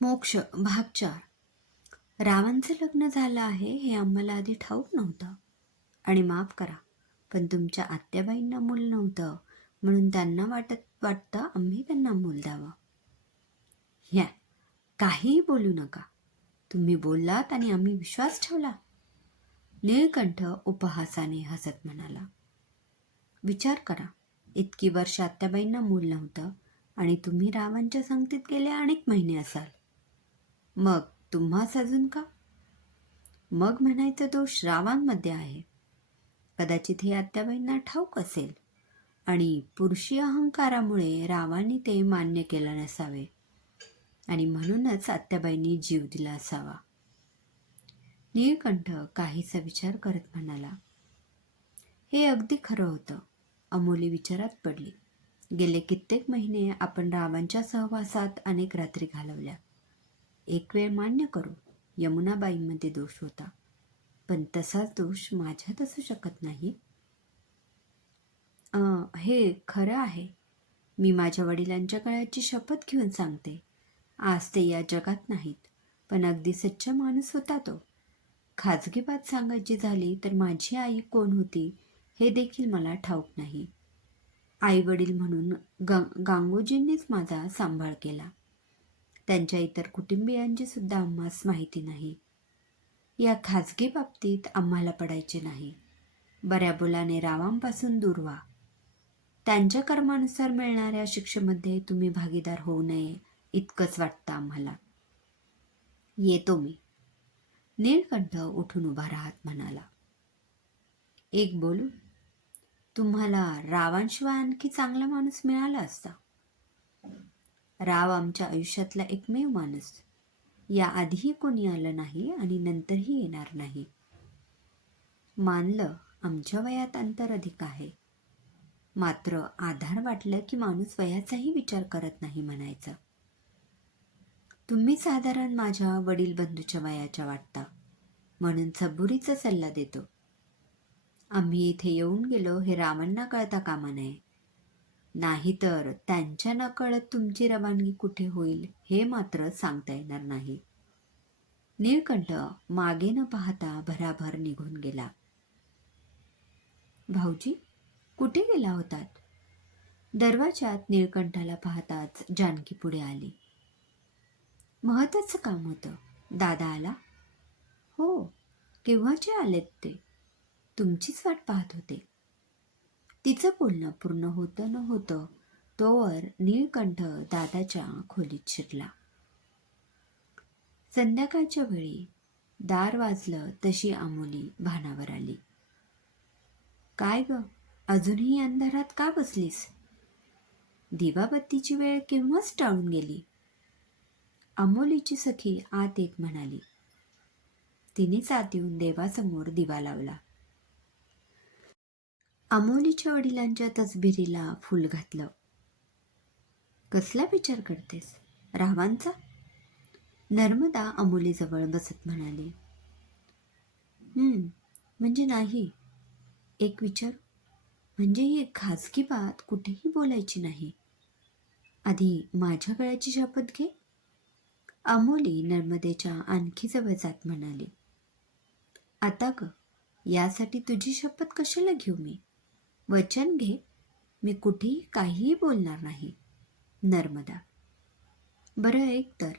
मोक्ष भाग चार रावांचं लग्न झालं आहे हे आम्हाला आधी ठाऊक नव्हतं. आणि माफ करा पण तुमच्या आत्याबाईंना मूल नव्हतं म्हणून त्यांना वाटत वाटतं आम्ही त्यांना मूल द्यावं. ह्या काहीही बोलू नका. तुम्ही बोललात आणि आम्ही विश्वास ठेवला. निळकंठ उपहासाने हसत म्हणाला विचार करा इतकी वर्ष आत्याबाईंना मूल नव्हतं आणि तुम्ही रावांच्या संगतीत गेले अनेक महिने असाल. मग तुम्हास अजून का? मग म्हणायचा दोष रावांमध्ये आहे. कदाचित हे आत्याबाईंना ठाऊक असेल. आणि पुरुषी अहंकारामुळे रावांनी ते मान्य केलं नसावे. आणि म्हणूनच आत्याबाईंनी जीव दिला असावा. नीळकंठ काहीसा विचार करत म्हणाला हे अगदी खरं होतं. अमोली विचारात पडली. गेले कित्येक महिने आपण रावांच्या सहवासात अनेक रात्री घालवल्या एक वेळ मान्य करू यमुनाबाईंमध्ये दोष होता. पण तसाच दोष माझ्यात असू शकत नाही. हे खरं आहे. मी माझ्या वडिलांच्या काळाची शपथ घेऊन सांगते. आज ते या जगात नाहीत पण अगदी सच्चा माणूस होता तो. खाजगी बात सांगायची झाली तर माझी आई कोण होती हे देखील मला ठाऊक नाही. आई वडील म्हणून ग गांगोजींनीच माझा सांभाळ केला. त्यांच्या इतर कुटुंबियांची सुद्धा आम्हास माहिती नाही. या खाजगी बाबतीत आम्हाला पडायचे नाही. बऱ्या बोलाने रावांपासून दूर व्हा. त्यांच्या कर्मानुसार मिळणाऱ्या शिक्षेमध्ये तुम्ही भागीदार होऊ नये इतकंच वाटतं आम्हाला. येतो मी. नीळकंठ उठून उभा राहत म्हणाला. एक बोलू? तुम्हाला रावांशिवाय आणखी चांगला माणूस मिळाला असता? राव आमच्या आयुष्यातला एकमेव माणूस. या आधीही कोणी आलं नाही आणि नंतरही येणार नाही. मानलं आमच्या वयात अंतर अधिक आहे. मात्र आधार वाटलं की माणूस वयाचाही विचार करत नाही म्हणायचं. तुम्ही साधारण माझ्या वडील बंधूच्या वयाच्या वाटता. म्हणून सबुरीचा सल्ला देतो. आम्ही इथे येऊन गेलो हे रावांना कळता कामा नये. नाहीतर त्यांच्या नकळत तुमची रवानगी कुठे होईल हे मात्र सांगता येणार नाही. नीळकंठ मागे न पाहता भराभर निघून गेला. भाऊजी कुठे गेला होतात? दरवाजात निळकंठाला पाहताच जानकी पुढे आली. महत्वाचं काम होतं. दादा आला? हो. केव्हाचे आलेत ते? तुमचीच वाट पाहत होते. तिचं बोलणं पूर्ण होतं न होतं तोवर नीळकंठ दादाच्या खोलीत शिरला. संध्याकाळच्या वेळी दार वाजलं तशी आमोली भानावर आली. काय ग? अजूनही अंधारात का बसलीस? दिवाबत्तीची वेळ केव्हाच टाळून गेली? अमोलीची सखी आत येत म्हणाली. तिनेच आत येऊन देवासमोर दिवा लावला. अमोलीच्या वडिलांच्या तसबिरीला फूल घातलं. कसला विचार करतेस? रावांचा? नर्मदा अमोलीजवळ बसत म्हणाली. म्हणजे नाही. एक विचार? म्हणजे ही एक खाजगी बात कुठेही बोलायची नाही. आधी माझ्या गळ्याची शपथ घे. अमोली नर्मदेच्या आणखी जवळ जात म्हणाली. आता ग यासाठी तुझी शपथ कशाला घेऊ मी? वचन घे. मी कुठेही काहीही बोलणार नाही. नर्मदा. बरं एक तर.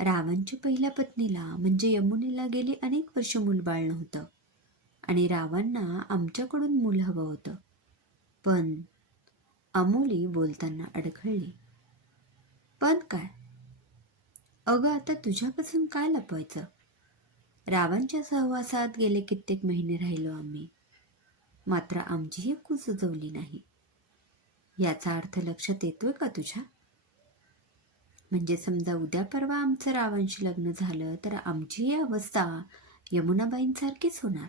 रावणच्या पहिल्या पत्नीला म्हणजे यमुनेला गेली अनेक वर्ष मूलबाळ नव्हतं. आणि रावांना आमच्याकडून मूल हवं होतं. पण अमोली बोलताना अडखळली. पण काय? अगं आता तुझ्यापासून काय लपवायचं? रावांच्या सहवासात गेले कित्येक महिने राहिलो आम्ही. मात्र आमचीही कू सुचवली नाही. याचा अर्थ लक्षात येतोय का तुझ्या? म्हणजे समजा उद्या परवा आमचं रावांशी लग्न झालं तर आमची ही अवस्था यमुनाबाईंसारखीच होणार.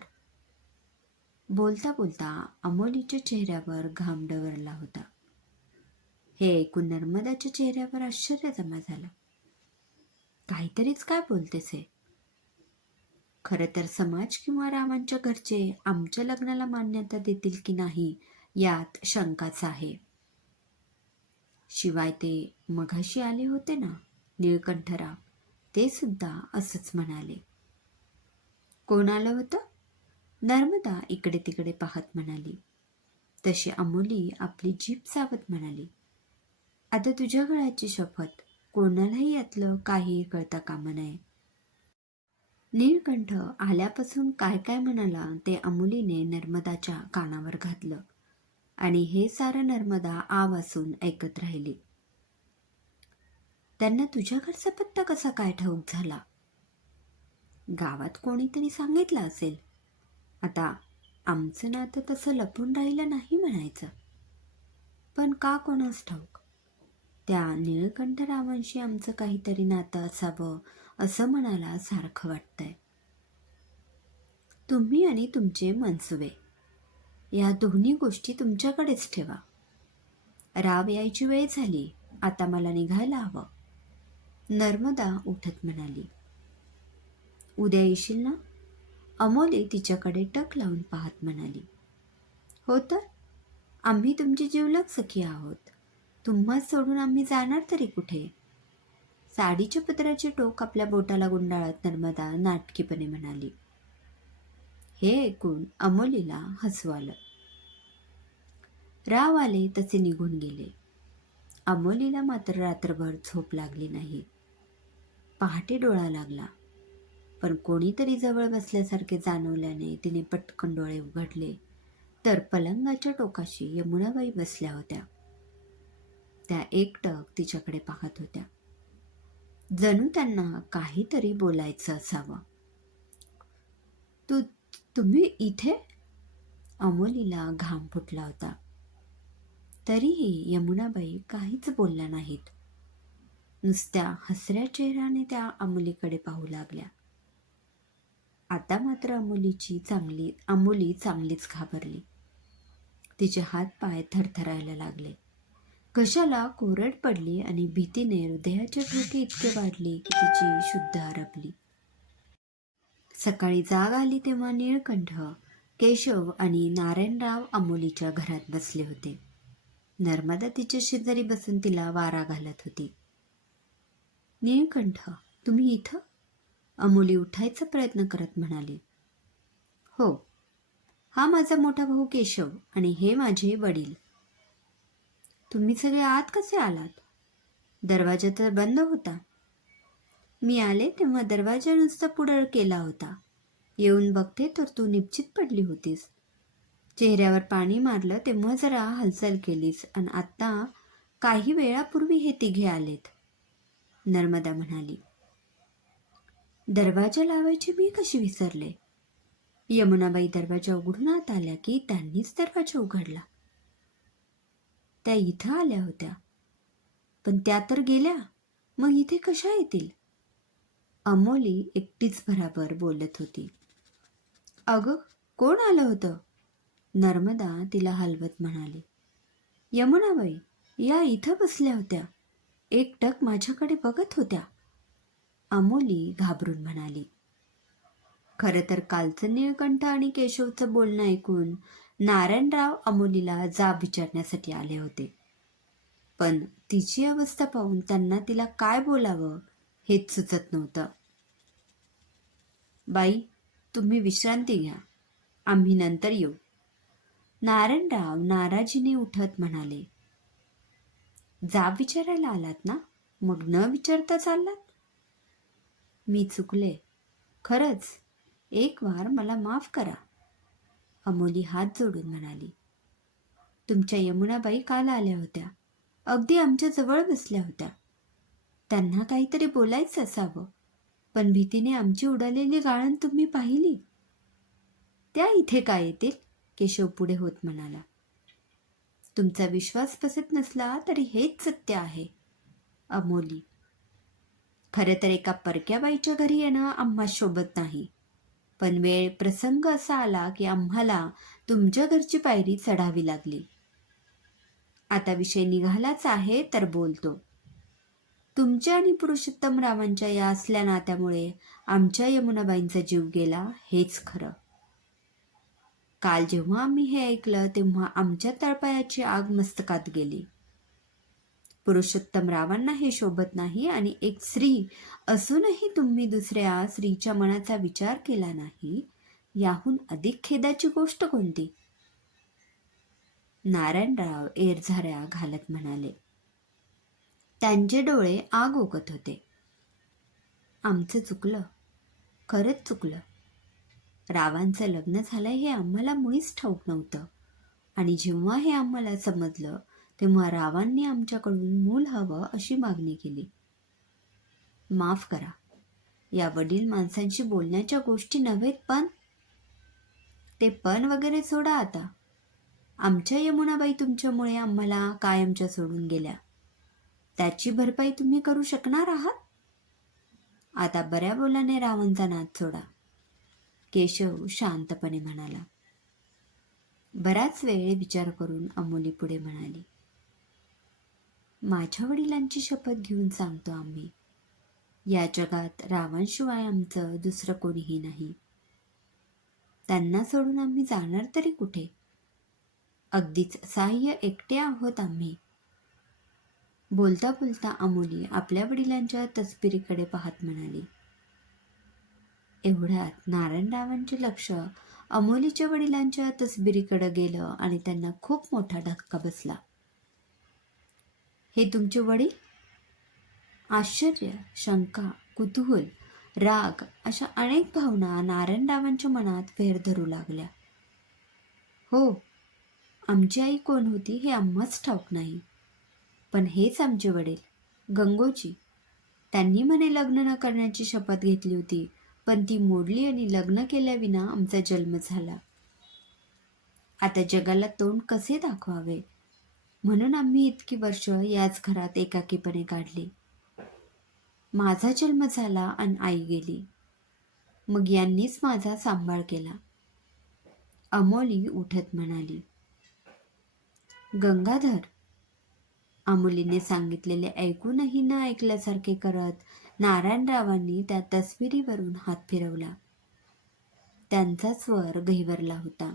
बोलता बोलता अमोलीच्या चेहऱ्यावर घाम डवरला होता. हे ऐकून नर्मदाच्या चेहऱ्यावर आश्चर्य जमा झालं. काहीतरीच काय बोलतेस हे? खरं तर समाज किंवा रामांच्या घरचे आमच्या लग्नाला मान्यता देतील की नाही यात शंकाच आहे. शिवाय ते मघाशी आले होते ना निळकंठराव? ते सुद्धा असंच म्हणाले. कोण आलं होतं? नर्मदा इकडे तिकडे पाहत म्हणाली. तशी अमोली आपली जीप चावत म्हणाली. आता तुझ्या गळ्याची शपथ कोणालाही यातलं काहीही कळता कामा नये. नीळकंठ आल्यापासून काय काय म्हणाला ते अमुलीने नर्मदाच्या कानावर घातलं. आणि हे सारं नर्मदा आ ऐकत राहिली. त्यांना तुझ्या घरचा पत्ता कसा काय ठाऊक झाला? गावात कोणीतरी सांगितलं असेल. आता आमचं नातं तसं लपून राहिलं नाही म्हणायचं. पण का कोणास ठाऊक? त्या निळकंठरावांशी आमचं काहीतरी नातं असावं असं मनाला सारखं वाटतंय. तुम्ही आणि तुमचे मनसुबे या दोन्ही गोष्टी तुमच्याकडेच ठेवा. राव यायची वेळ झाली आता मला निघायला हवं. नर्मदा उठत म्हणाली. उद्या येशील ना? अमोली तिच्याकडे टक लावून पाहत म्हणाली. हो तर आम्ही तुमची जिवलग सखी आहोत. तुम्हा सोडून आम्ही जाणार तरी कुठे? साडीच्या पत्राचे टोक आपल्या बोटाला गुंडाळत नर्मदा नाटकीपणे म्हणाली. हे ऐकून अमोलीला हसू आलं. राव आले तसे निघून गेले. अमोलीला मात्र रात्रभर झोप लागली नाही. पहाटे डोळा लागला. पण कोणीतरी जवळ बसल्यासारखे जाणवल्याने तिने पटकन डोळे उघडले. तर पलंगाच्या टोकाशी यमुनाबाई बसल्या होत्या. त्या एकटक तिच्याकडे पाहत होत्या. जणू त्यांना काहीतरी बोलायचं असावं. तू तुम्ही इथे? अमोलीला घाम फुटला होता. तरीही यमुनाबाई काहीच बोलल्या नाहीत. नुसत्या हसऱ्या चेहऱ्याने त्या अमोलीकडे पाहू लागल्या. आता मात्र अमोलीची चांगली अमोली चांगलीच घाबरली. तिचे हात पाय थरथरायला लागले. कशाला कोरड पडली आणि भीतीने हृदयाचे ठोके इतके वाढले की तिची शुद्ध हरपली. सकाळी जाग आली तेव्हा निळकंठ केशव आणि नारायणराव अमोलीच्या घरात बसले होते. नर्मदा तिच्या शेजारी बसून तिला वारा घालत होती. निळकंठ तुम्ही इथं? अमोली उठायचा प्रयत्न करत म्हणाली. हो. हा माझा मोठा भाऊ केशव आणि हे माझे वडील. तुम्ही सगळे आत कसे आलात? दरवाजा तर बंद होता. मी आले तेव्हा दरवाजा नुसता पुढळ केला होता. येऊन बघते तर तू निश्चित पडली होतीस. चेहऱ्यावर पाणी मारलं तेव्हा जरा हालचाल केलीस आणि आत्ता काही वेळापूर्वी हे तिघे आलेत. नर्मदा म्हणाली दरवाजा लावायचे मी कशी विसरले? यमुनाबाई दरवाजा उघडून आत आल्या की त्यांनीच दरवाजा उघडला. त्या इथं आल्या होत्या. पण त्या तर गेल्या. मग इथे कशा येतील? अमोली एकटीच भराभर बोलत होती. अगं कोण आलं होतं? नर्मदा तिला हलवत म्हणाली. यमुनाबाई या इथं बसल्या होत्या. एकटक माझ्याकडे बघत होत्या. अमोली घाबरून म्हणाली. खरं तर कालचं निळकंठ आणि केशवचं बोलणं ऐकून नारायणराव अमोलीला जाब विचारण्यासाठी आले होते. पण तिची अवस्था पाहून त्यांना तिला काय बोलावं हेच सुचत नव्हतं. बाई तुम्ही विश्रांती घ्या. आम्ही नंतर येऊ. नारायणराव नाराजीने उठत म्हणाले जाब विचारायला आलात ना? मग न विचारता चाललात? मी चुकले. खरंच एक वार मला माफ करा. अमोली हात जोडून म्हणाली. तुमच्या यमुनाबाई काल आल्या होत्या. अगदी आमच्या जवळ बसल्या होत्या. त्यांना काहीतरी बोलायचं असावं. पण भीतीने आमची उडालेली गाळण तुम्ही पाहिली? त्या इथे काय येतील? केशव पुढे होत म्हणाला. तुमचा विश्वास बसत नसला तरी हेच सत्य आहे अमोली. खरं तर एका परक्या बाईच्या घरी येणं आम्हा शोभत नाही. पण वेळ प्रसंग असा आला की आम्हाला तुमच्या घरची पायरी चढावी लागली. आता विषय निघालाच आहे तर बोलतो. तुमच्या आणि पुरुषोत्तम रावांच्या या असल्या नात्यामुळे आमच्या यमुनाबाईंचा जीव गेला हेच खरं. काल जेव्हा आम्ही हे ऐकलं तेव्हा आमच्या तळपायाची आग मस्तकात गेली. पुरुषोत्तम रावांना हे शोभत नाही आणि एक स्त्री असूनही तुम्ही दुसऱ्या स्त्रीच्या मनाचा विचार केला नाही याहून अधिक खेदाची गोष्ट कोणती? नारायणराव एरझाऱ्या घालत म्हणाले. त्यांचे डोळे आग ओकत होते. आमचं चुकलं खरंच चुकलं. रावांचं लग्न झालं हे आम्हाला मुळीच ठाऊक नव्हतं. आणि जेव्हा हे आम्हाला समजलं तेव्हा रावांनी आमच्याकडून मूल हवं अशी मागणी केली. माफ करा. या वडील माणसांशी बोलण्याच्या गोष्टी नव्हेत पण? ते पण वगैरे सोडा आता. आमच्या यमुनाबाई तुमच्यामुळे आम्हाला कायमच्या सोडून गेल्या. त्याची भरपाई तुम्ही करू शकणार आहात? आता बऱ्या बोलाने रावांचा नाद सोडा. केशव शांतपणे म्हणाला. बराच वेळ विचार करून अमोली पुढे म्हणाली. माझ्या वडिलांची शपथ घेऊन सांगतो आम्ही. या जगात रावणशिवाय आमचं दुसरं कोणीही नाही. त्यांना सोडून आम्ही जाणार तरी कुठे? अगदीच सहाय्य एकटे आहोत आम्ही. बोलता बोलता अमोली आपल्या वडिलांच्या तस्बिरीकडे पाहत म्हणाली. एवढ्यात नारायणरावांचे लक्ष अमोलीच्या वडिलांच्या तस्बिरीकडे गेलं आणि त्यांना खूप मोठा धक्का बसला. हे तुमचे वडील? आश्चर्य शंका कुतूहल राग अशा अनेक भावना नारायणरावांच्या मनात फेर धरू लागल्या. हो आमची आई कोण होती हे आम्हाच ठाऊक नाही. पण हेच आमचे वडील गंगोजी. त्यांनी म्हणे लग्न न करण्याची शपथ घेतली होती पण ती मोडली आणि लग्न केल्याविना आमचा जन्म झाला. आता जगाला तोंड कसे दाखवावे? म्हणून आम्ही इतकी वर्ष याच घरात एकाकीपणे काढली. माझा जन्म झाला आणि आई गेली. मग यांनीच माझा सांभाळ केला. अमोली उठत म्हणाली गंगाधर अमोलीने सांगितलेले ऐकूनही न ऐकल्यासारखे करत नारायणरावांनी त्या तस्विरीवरून हात फिरवला. त्यांचा स्वर गहिवरला होता.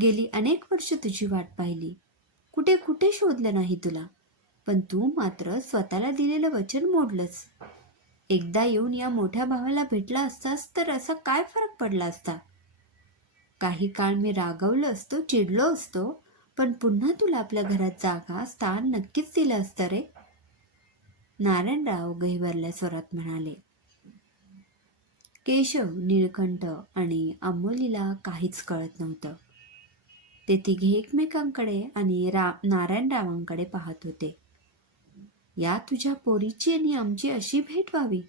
गेली अनेक वर्ष तुझी वाट पाहिली. कुठे कुठे शोधलं नाही तुला. पण तू मात्र स्वतःला दिलेलं वचन मोडलंस. एकदा येऊन या मोठ्या भावाला भेटला असतास तर असा काय फरक पडला असता? काही काळ मी रागवलो असतो चिडलो असतो पण पुन्हा तुला आपल्या घरात जागा स्थान नक्कीच दिलं असतं रे. नारायणराव गहिवरल्या स्वरात म्हणाले केशव निळकंठ आणि अमोलीला काहीच कळत नव्हतं. ते तिघे एकमेकांकडे आणि रा नारायणरावांकडे पाहत होते. या तुझ्या पोरीची आणि आमची अशी भेट व्हावी.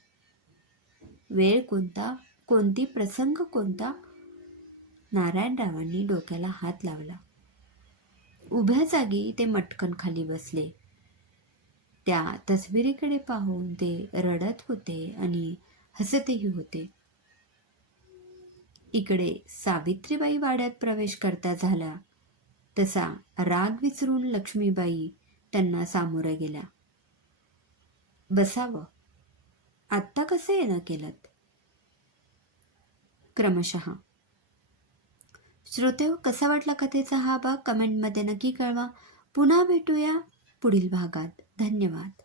वेळ कोणता कोणती प्रसंग कोणता? नारायणरावांनी डोक्याला हात लावला. उभ्या जागी ते मटकन खाली बसले. त्या तसबिरीकडे पाहून ते रडत होते आणि हसतही होते. इकडे सावित्रीबाई वाड्यात प्रवेश करता झाला. तसा राग विसरून लक्ष्मीबाई त्यांना सामोरं गेल्या. बसावं. आत्ता कसं येणं केलं क्रमशः. श्रोते कसा वाटला कथेचा हा भाग? कमेंटमध्ये नक्की कळवा. पुन्हा भेटूया पुढील भागात. धन्यवाद.